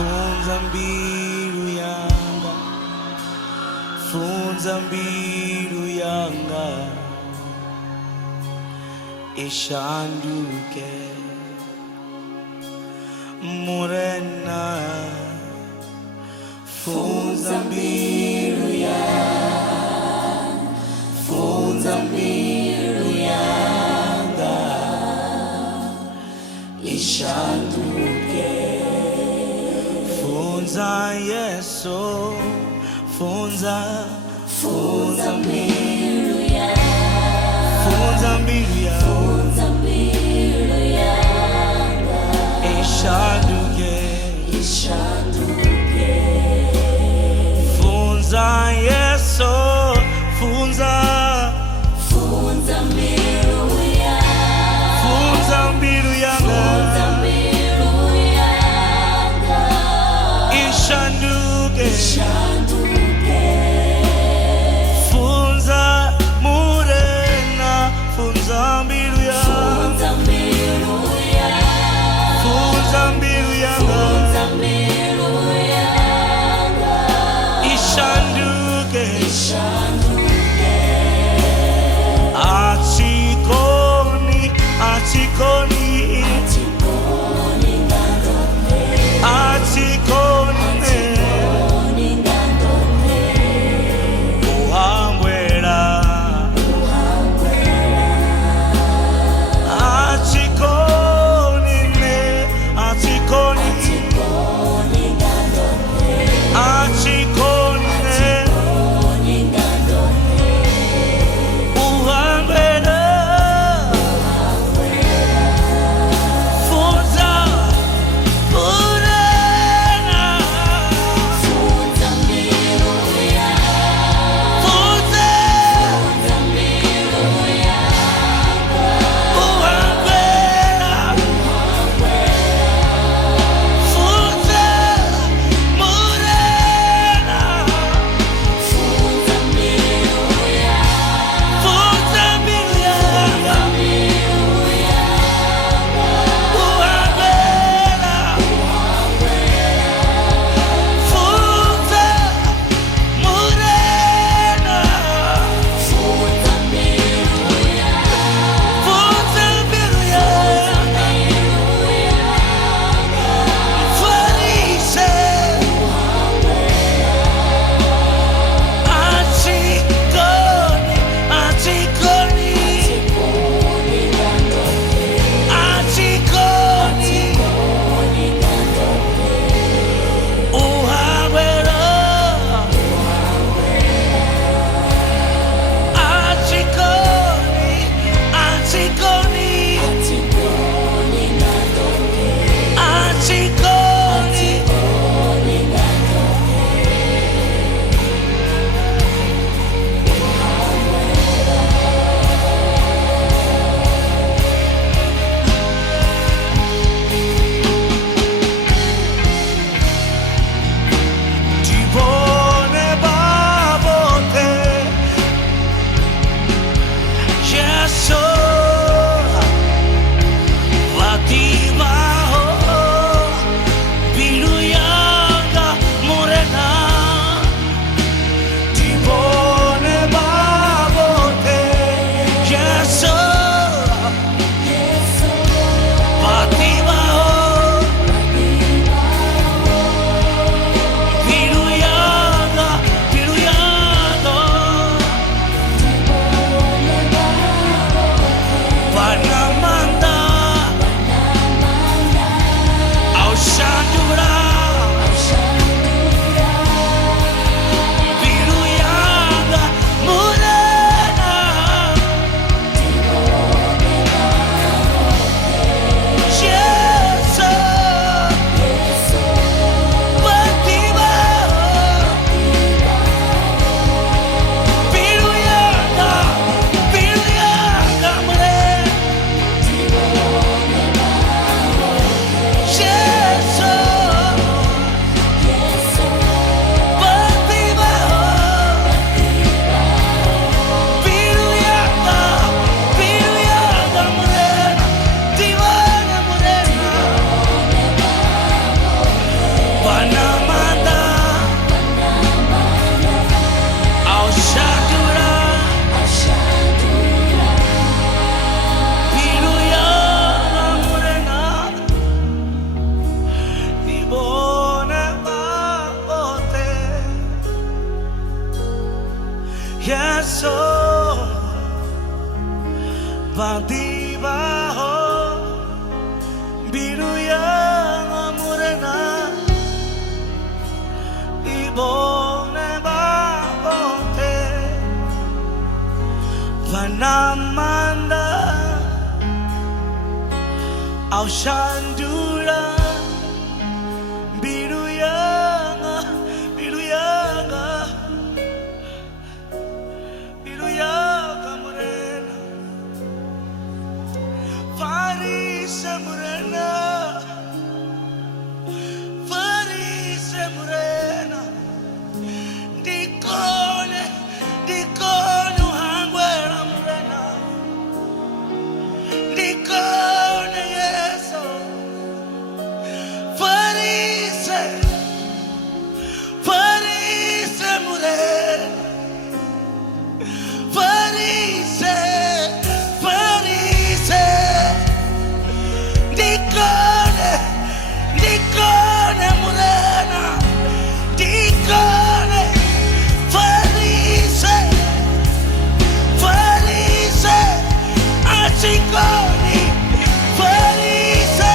funza mbilu yanga, funza mbilu yanga, ishanduke murena. Funza mbilu yanga, funza mbilu yanga, ishanduke. Funza Yesu, funza, funza mbilu yanga, funza mbilu yanga, funza mbilu yanga, ishanduke, ishanduke. Funza Yesu, funza, funza mbilu yanga, funza mbilu yanga, funza mbilu yanga, ishanduke, ishanduke. Funza murena, funza mbilu yanga, funza mbilu yanga, funza mbilu yanga, funza mbilu yanga, ishanduke, ishanduke. Achikoni, achikoni, achikoni ngandone, achikoni, achikoni ngandone. Uhambwela, uhambwela. Achikoni ne, achikoni, achikoni ngandone, achikoni ne, achikoni ngandone. Uhambwela, uhambwela. Funza murena, Vadibaho Biruyang Murena Ibone Babote Vanamanda Aushandura Biruyanga Biruyanga Biruyanga Murena Farisa Murena Farisa Murena Dikone Dikone Hangwera Murena Dikone Yeso Farisa Farisa Murena Farisa Farisa Dikone Dikone Murena Dikone Farisa Farisa Achikoni Farisa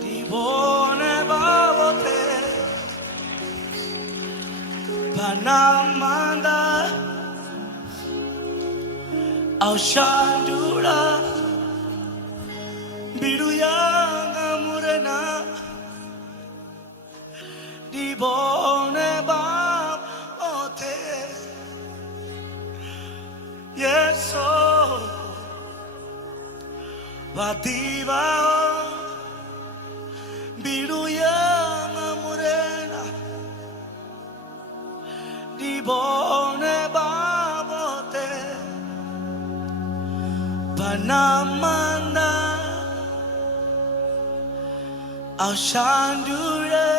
Dibone Babote Panamanda Aushandura Biruyanga Murena Dibone Babote Yeso Vadiva Biruyanga Murena Dibone Babote Panamanda Aushandura